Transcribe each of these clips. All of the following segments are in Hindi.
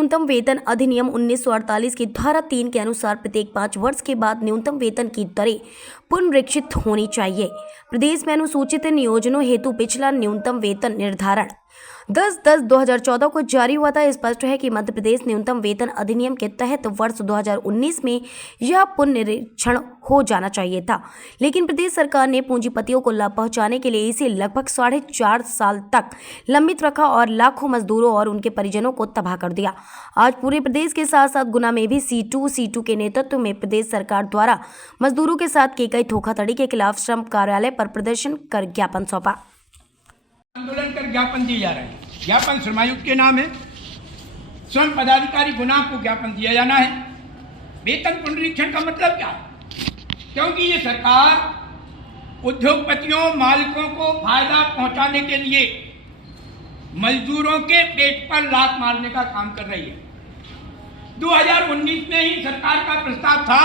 न्यूनतम वेतन अधिनियम 1948 की धारा 3 के अनुसार प्रत्येक 5 वर्ष के बाद न्यूनतम वेतन की दरें पुनरीक्षित होनी चाहिए। प्रदेश में अनुसूचित नियोजनों हेतु पिछला न्यूनतम वेतन निर्धारण 10/10/2014 को जारी हुआ था। स्पष्ट है कि मध्य प्रदेश न्यूनतम वेतन अधिनियम के तहत वर्ष 2019 में यह पुनरीक्षण हो जाना चाहिए था, लेकिन प्रदेश सरकार ने पूंजीपतियों को लाभ पहुंचाने के लिए इसे लगभग 4.5 साल तक लंबित रखा और लाखों मजदूरों और उनके परिजनों को तबाह कर दिया। आज पूरे प्रदेश के साथ साथ गुना में भी C2 के नेतृत्व में प्रदेश सरकार द्वारा मजदूरों के साथ की गई धोखाधड़ी के खिलाफ श्रम कार्यालय पर प्रदर्शन कर ज्ञापन सौंपा। आंदोलन कर ज्ञापन दिए जा रहे हैं। ज्ञापन श्रमायुक्त के नाम है। श्रम पदाधिकारी गुना को ज्ञापन दिया जाना है। वेतन पुनरीक्षण का मतलब क्या है? क्योंकि ये सरकार उद्योगपतियों मालिकों को फायदा पहुंचाने के लिए मजदूरों के पेट पर लात मारने का काम कर रही है। 2019 में ही सरकार का प्रस्ताव था,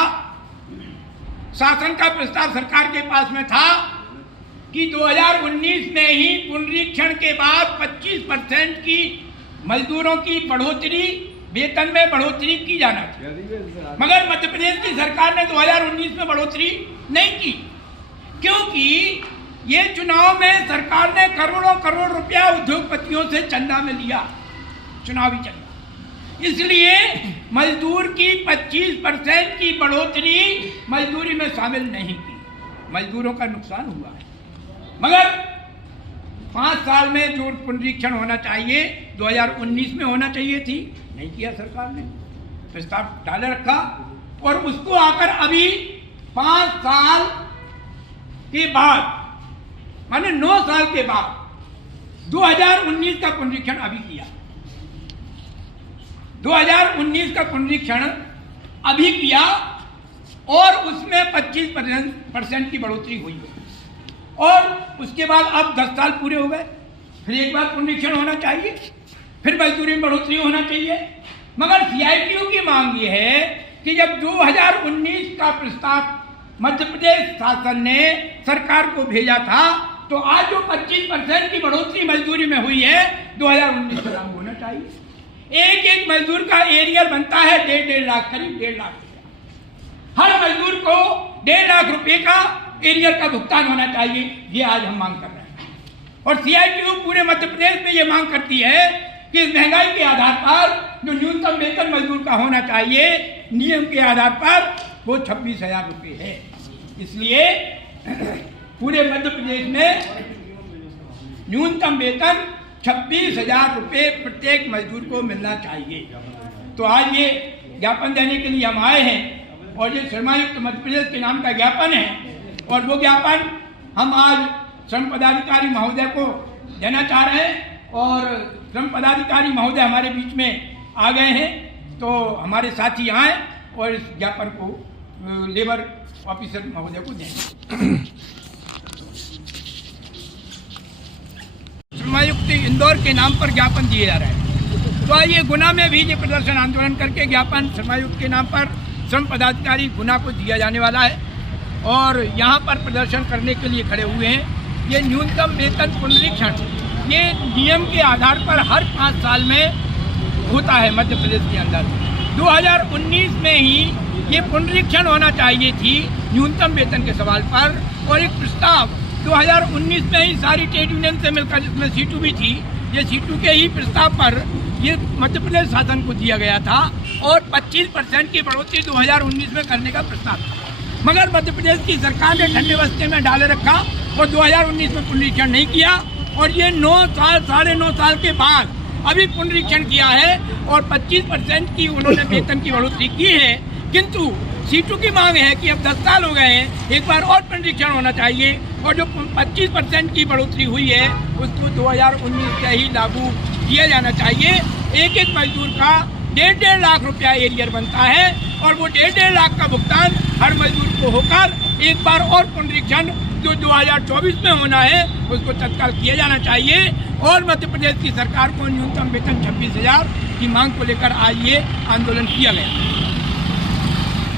शासन का प्रस्ताव सरकार के पास में था कि 2019 में ही पुनरीक्षण के बाद 25% की मजदूरों की बढ़ोतरी, वेतन में बढ़ोतरी की जाना चाहिए। मगर मध्य प्रदेश की सरकार ने 2019 में बढ़ोतरी नहीं की, क्योंकि ये चुनाव में सरकार ने करोड़ों करोड़ रुपया उद्योगपतियों से चंदा में लिया, चुनावी चंदा। इसलिए मजदूर की 25% की बढ़ोतरी मजदूरी में शामिल नहीं की। मजदूरों का नुकसान हुआ है। मगर 5 साल में जो पुनरीक्षण होना चाहिए 2019 में होना चाहिए थी, नहीं किया सरकार ने। प्रस्ताव डाले रखा और उसको आकर अभी 5 साल के बाद, माने 9 साल के बाद 2019 का पुनरीक्षण अभी किया। 2019 का पुनरीक्षण अभी किया और उसमें 25% की बढ़ोतरी हुई है। और उसके बाद अब 10 साल पूरे हो गए, फिर एक बार पुनरीक्षण होना चाहिए, फिर मजदूरी में बढ़ोतरी होना चाहिए। मगर CITU की मांग ये है कि जब 2019 का प्रस्ताव मध्य प्रदेश शासन ने सरकार को भेजा था, तो आज जो 25% की बढ़ोतरी मजदूरी में हुई है 2019 में लागू होना चाहिए। एक मजदूर का एरियर बनता है 1.5 लाख, करीब 1.5 लाख रुपया। हर मजदूर को 1.5 लाख रुपए का एरियर का भुगतान होना चाहिए। ये आज हम मांग कर रहे हैं और CITU पूरे मध्य प्रदेश में ये मांग करती है कि महंगाई के आधार पर जो न्यूनतम वेतन मजदूर का होना चाहिए नियम के आधार पर वो 26,000 रुपये है। इसलिए पूरे मध्य प्रदेश में न्यूनतम वेतन 26,000 रुपये प्रत्येक मजदूर को मिलना चाहिए। तो आज ये ज्ञापन देने के लिए हम आए हैं और ये श्रमायुक्त मध्य प्रदेश के नाम का ज्ञापन है और वो ज्ञापन हम आज श्रम पदाधिकारी महोदय को देना चाह रहे हैं और श्रम पदाधिकारी महोदय हमारे बीच में आ गए हैं, तो हमारे साथी आए और इस ज्ञापन को लेबर ऑफिसर महोदय को देंगे। श्रमायुक्त इंदौर के नाम पर ज्ञापन दिए जा रहे हैं। तो आइए गुना में भी ये प्रदर्शन आंदोलन करके ज्ञापन श्रमायुक्त के नाम पर श्रम पदाधिकारी गुना को दिया जाने वाला है और यहाँ पर प्रदर्शन करने के लिए खड़े हुए हैं। ये न्यूनतम वेतन पुनरीक्षण ये नियम के आधार पर हर 5 साल में होता है मध्य प्रदेश के अंदर। 2019 में ही ये पुनरीक्षण होना चाहिए थी न्यूनतम वेतन के सवाल पर और एक प्रस्ताव 2019 में ही सारी ट्रेड यूनियन से मिलकर, जिसमें C2 भी थी, ये C2 के ही प्रस्ताव पर ये मध्य प्रदेश शासन को दिया गया था और 25% की बढ़ोतरी 2019 में करने का प्रस्ताव था। मगर मध्य प्रदेश की सरकार ने ठंडे बस्ते में डाले रखा और 2019 में पुनरीक्षण नहीं किया और ये 9 साल 9.5 साल के बाद अभी पुनरीक्षण किया है और 25% की उन्होंने वेतन की बढ़ोतरी की है। किंतु C2 की मांग है कि अब 10 साल हो गए हैं, एक बार और पुनरीक्षण होना चाहिए और जो 25% की बढ़ोतरी हुई है उसको 2019 से ही लागू किया जाना चाहिए। एक मजदूर का 1.5 लाख रुपया एरियर बनता है और वो 1.5 लाख का भुगतान हर मजदूर को होकर एक बार और पुनरीक्षण जो 2024 में होना है उसको तत्काल किया जाना चाहिए। और मध्य प्रदेश की सरकार को न्यूनतम वेतन 26,000 की मांग को लेकर आज ये आंदोलन किया गया।